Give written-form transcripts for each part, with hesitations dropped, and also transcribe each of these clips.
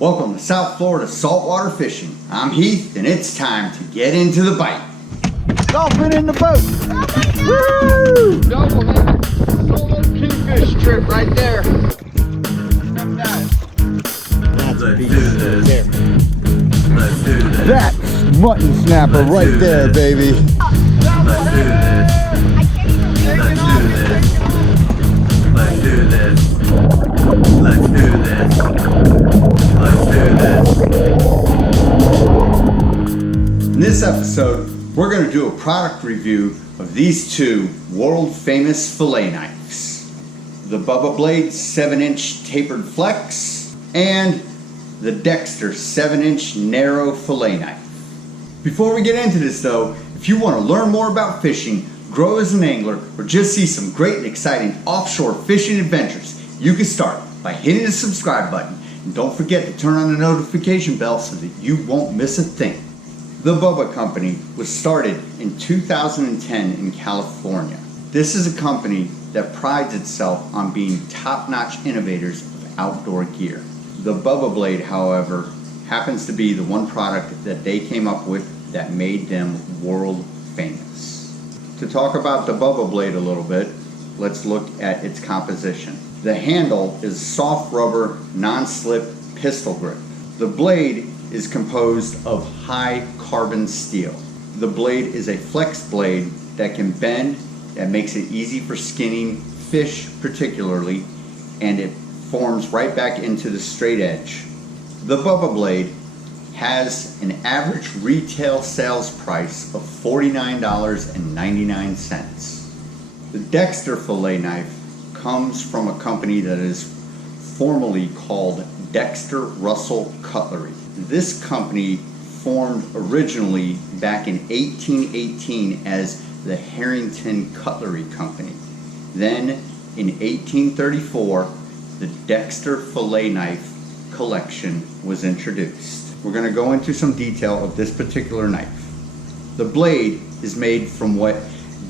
Welcome to South Florida saltwater fishing. I'm Heath, and it's time to get into the bite. Dolphin in the boat. Woo! Double solo kingfish trip right there. Let's do this. That's mutton snapper right there, baby. Let's do this. Let's do this. Let's do this. Let's do this. In this episode, we're going to do a product review of these two world famous fillet knives. The Bubba Blade 7-inch tapered flex and the Dexter 7-inch narrow fillet knife. Before we get into this though, if you want to learn more about fishing, grow as an angler, or just see some great and exciting offshore fishing adventures, you can start by hitting the subscribe button. And don't forget to turn on the notification bell so that you won't miss a thing. The Bubba Company was started in 2010 in California. This is a company that prides itself on being top-notch innovators of outdoor gear. The Bubba Blade, however, happens to be the one product that they came up with that made them world famous. To talk about the Bubba Blade a little bit, let's look at its composition. The handle is soft rubber, non-slip pistol grip. The blade is composed of high carbon steel. The blade is a flex blade that can bend, that makes it easy for skinning fish particularly, and it forms right back into the straight edge. The Bubba Blade has an average retail sales price of $49.99. The Dexter Fillet Knife comes from a company that is formerly called Dexter Cutlery. This company formed originally back in 1818 as the Harrington Cutlery Company. Then in 1834, the Dexter Fillet Knife collection was introduced. We're going to go into some detail of this particular knife. The blade is made from what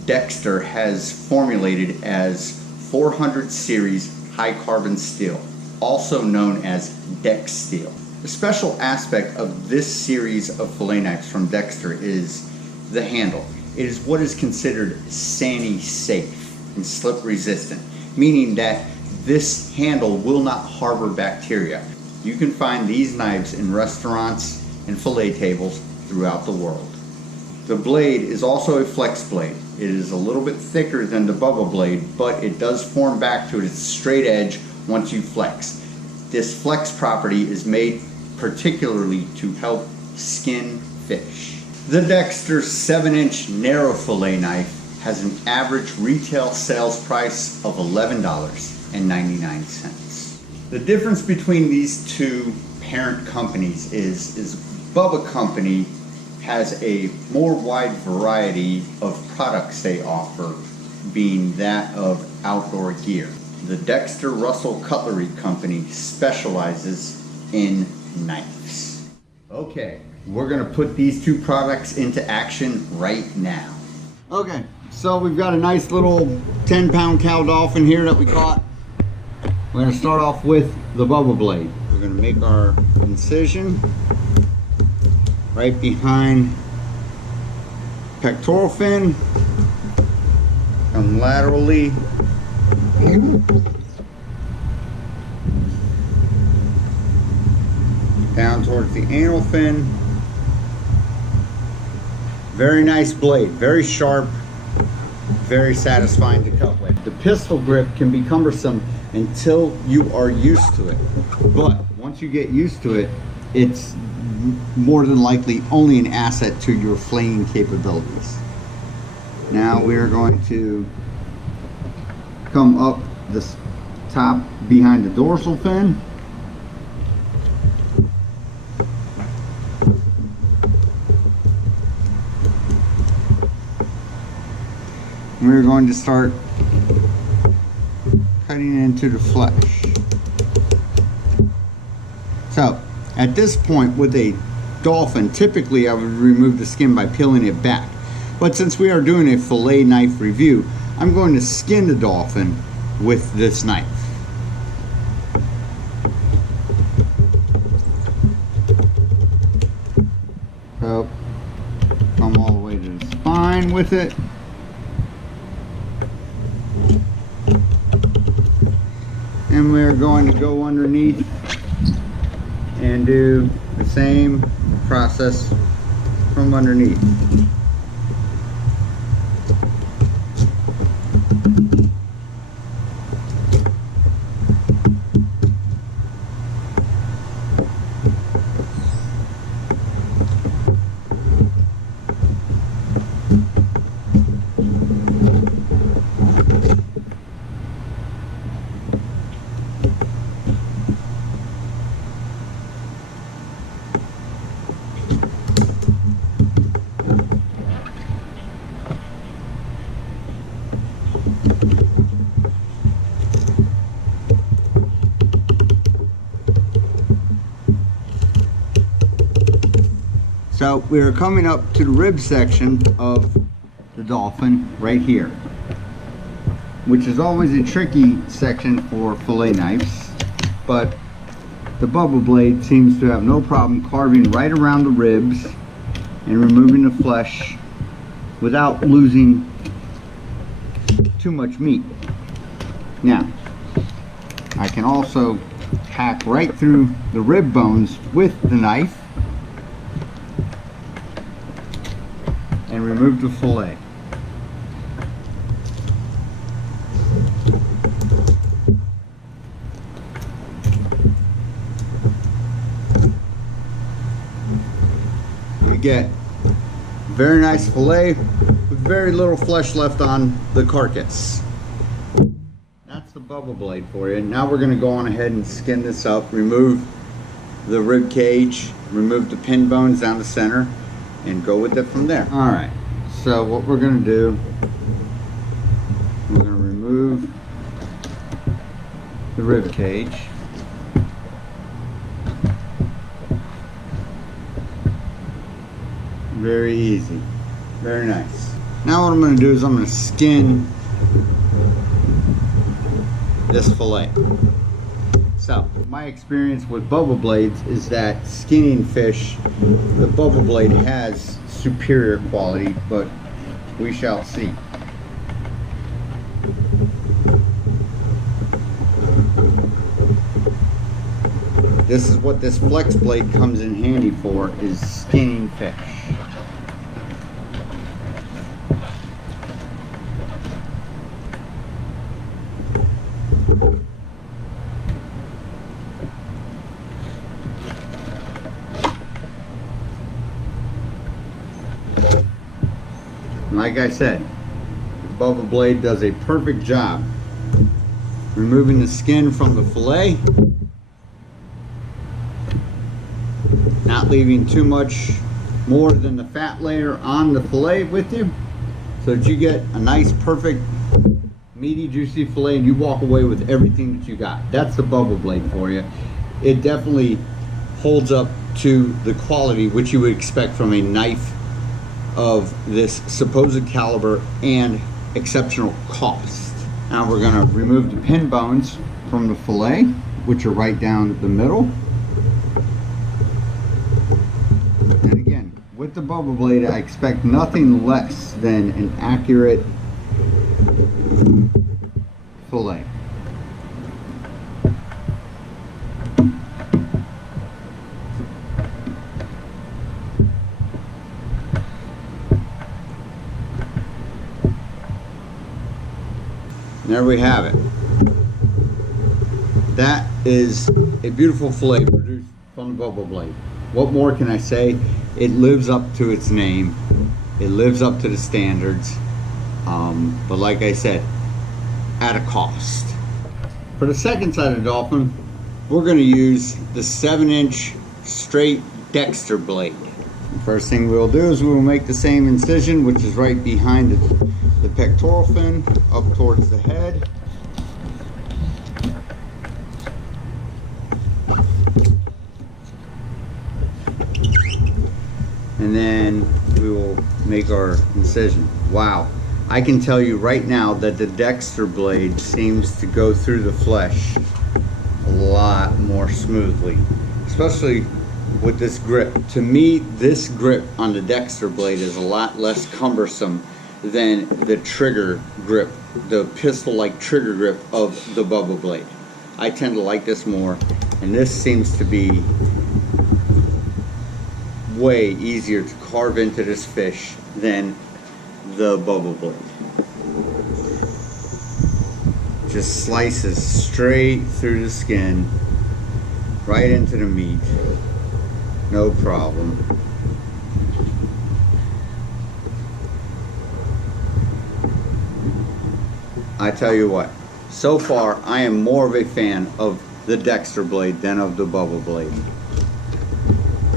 Dexter has formulated as 400 series high carbon steel, also known as Dex steel. The special aspect of this series of fillet knives from Dexter is the handle. It is what is considered SANI safe and slip resistant, meaning that this handle will not harbor bacteria. You can find these knives in restaurants and fillet tables throughout the world. The blade is also a flex blade. It is a little bit thicker than the Bubba Blade, but it does form back to its straight edge once you flex. This flex property is made particularly to help skin fish. The Dexter 7-inch narrow fillet knife has an average retail sales price of $11.99. The difference between these two parent companies is Bubba Company has a more wide variety of products they offer, being that of outdoor gear. The Dexter Cutlery Company specializes in knives. Okay, we're gonna put these two products into action right now. Okay, so we've got a nice little 10-pound cow dolphin here that we caught. We're gonna start off with the Bubba Blade. We're gonna make our incision right behind pectoral fin, come laterally down towards the anal fin. Very nice blade, very sharp, very satisfying to cut with. The pistol grip can be cumbersome until you are used to it, but once you get used to it, it's more than likely only an asset to your flaying capabilities. Now we're going to come up this top behind the dorsal fin. We're going to start cutting into the flesh. So at this point with a dolphin, typically I would remove the skin by peeling it back. But since we are doing a fillet knife review, I'm going to skin the dolphin with this knife. with it. And we're going to go underneath and do the same process from underneath. So we're coming up to the rib section of the dolphin right here, which is always a tricky section for fillet knives, but the Bubba Blade seems to have no problem carving right around the ribs and removing the flesh without losing too much meat. Now, I can also hack right through the rib bones with the knife and remove the fillet. We get very nice fillet with very little flesh left on the carcass. That's the Bubba Blade for you. Now we're going to go on ahead and skin this up, remove the rib cage, remove the pin bones down the center, and go with it from there. Alright, so what we're going to do, we're going to remove the rib cage. Very easy, very nice. Now what I'm going to do is I'm going to skin this fillet. So, my experience with Bubba Blades is that skinning fish, the Bubba Blade has superior quality, but we shall see. This is what this flex blade comes in handy for, is skinning fish. Like I said, the Bubba Blade does a perfect job removing the skin from the fillet, not leaving too much more than the fat layer on the fillet with you, so that you get a nice, perfect, meaty, juicy fillet and you walk away with everything that you got. That's the Bubba Blade for you. It definitely holds up to the quality which you would expect from a knife of this supposed caliber and exceptional cost. Now we're going to remove the pin bones from the fillet, which are right down the middle. And again, with the Bubba Blade, I expect nothing less than an accurate fillet. There we have it. That is a beautiful fillet produced from the Bubba Blade. What more can I say? It lives up to its name. It lives up to the standards. But like I said, at a cost. For the second side of the dolphin, we're going to use the 7-inch straight Dexter blade. The first thing we'll do is we'll make the same incision, which is right behind the pectoral fin, up towards the head. And then we will make our incision. Wow, I can tell you right now that the Dexter blade seems to go through the flesh a lot more smoothly, especially with this grip. To me, this grip on the Dexter blade is a lot less cumbersome than the trigger grip, the pistol-like trigger grip of the Bubba Blade. I tend to like this more, and this seems to be way easier to carve into this fish than the Bubba Blade. Just slices straight through the skin, right into the meat, no problem. I tell you what, so far I am more of a fan of the Dexter blade than of the Bubba Blade.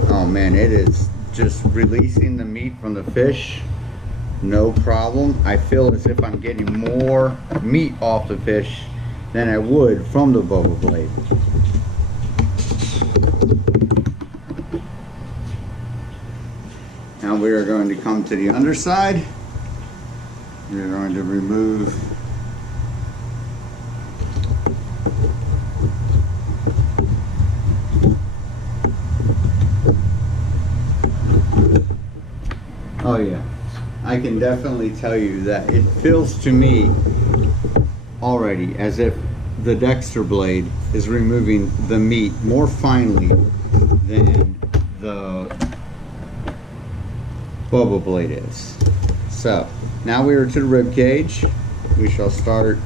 Oh man, it is just releasing the meat from the fish, no problem. I feel as if I'm getting more meat off the fish than I would from the Bubba Blade. Now we are going to come to the underside. We are going to remove oh yeah, I can definitely tell you that it feels to me already as if the Dexter blade is removing the meat more finely than the Bubba Blade is. So now we are to the rib cage. We shall start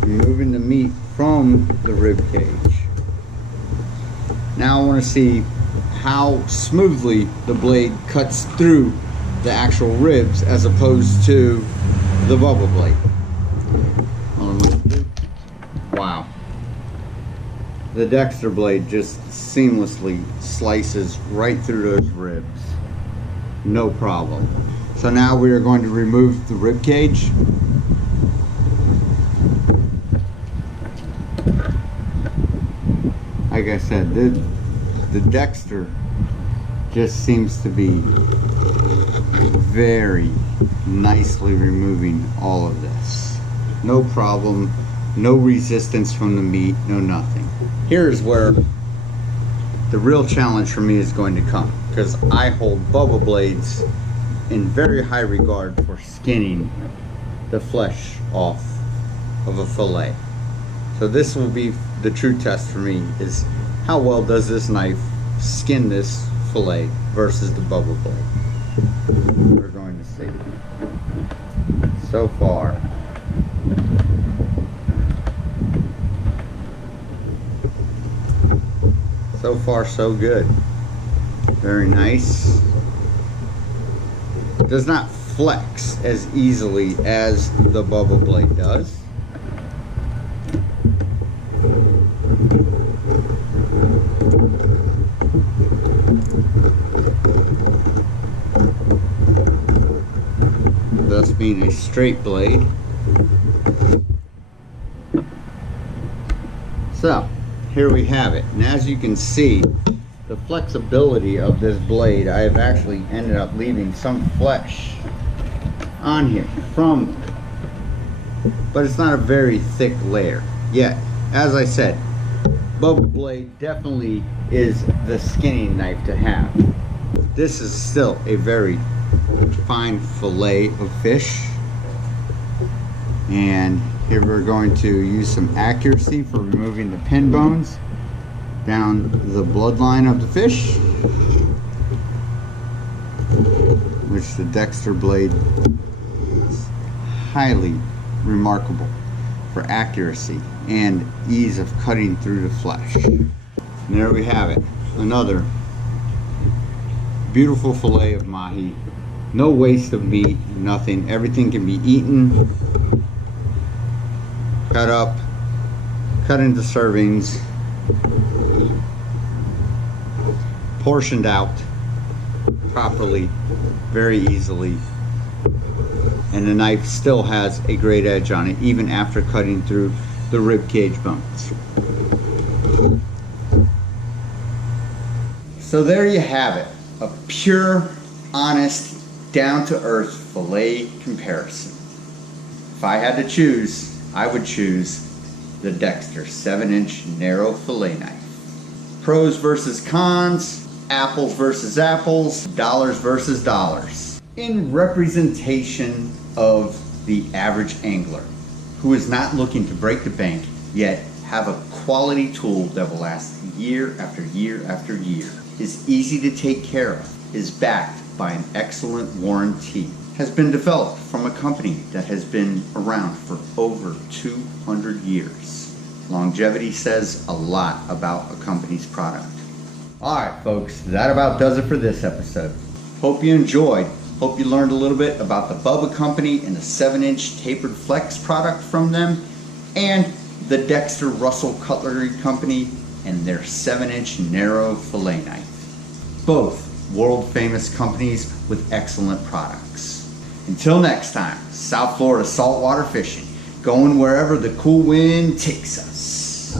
removing the meat from the rib cage. Now I want to see how smoothly the blade cuts through the actual ribs as opposed to the Bubba Blade. Wow. The Dexter blade just seamlessly slices right through those ribs. No problem. So now we are going to remove the rib cage. Like I said, the Dexter just seems to be very nicely removing all of this. No problem, no resistance from the meat, no nothing. Here's where the real challenge for me is going to come, because I hold Bubba Blades in very high regard for skinning the flesh off of a fillet. So this will be the true test for me, is how well does this knife skin this fillet versus the Bubba Blade. We're going to see. So far, so good. Very nice. Does not flex as easily as the Bubba Blade does. Thus being a straight blade. So here we have it, and as you can see, the flexibility of this blade, I have actually ended up leaving some flesh on here from, but it's not a very thick layer yet. As I said, Bubba Blade definitely is the skinning knife to have. This is still a very fine fillet of fish, and here we're going to use some accuracy for removing the pin bones down the bloodline of the fish, which the Dexter blade is highly remarkable for accuracy and ease of cutting through the flesh. And there we have it, another beautiful fillet of mahi. No waste of meat, nothing. Everything can be eaten, cut up, cut into servings, portioned out properly, very easily, and the knife still has a great edge on it even after cutting through the rib cage bones. So there you have it, a pure, honest, down-to-earth fillet comparison. If I had to choose, I would choose the Dexter 7-inch narrow fillet knife. Pros versus cons, apples versus apples, dollars versus dollars. in representation of the average angler who is not looking to break the bank, yet have a quality tool that will last year after year after year, is easy to take care of, is backed by an excellent warranty, has been developed from a company that has been around for over 200 years. Longevity says a lot about a company's product. Alright folks, that about does it for this episode. Hope you enjoyed. Hope you learned a little bit about the Bubba Company and the 7-inch tapered flex product from them, and the Dexter Russell Cutlery Company and their 7-inch narrow fillet knife. Both world famous companies with excellent products. Until next time, South Florida saltwater fishing, going wherever the cool wind takes us.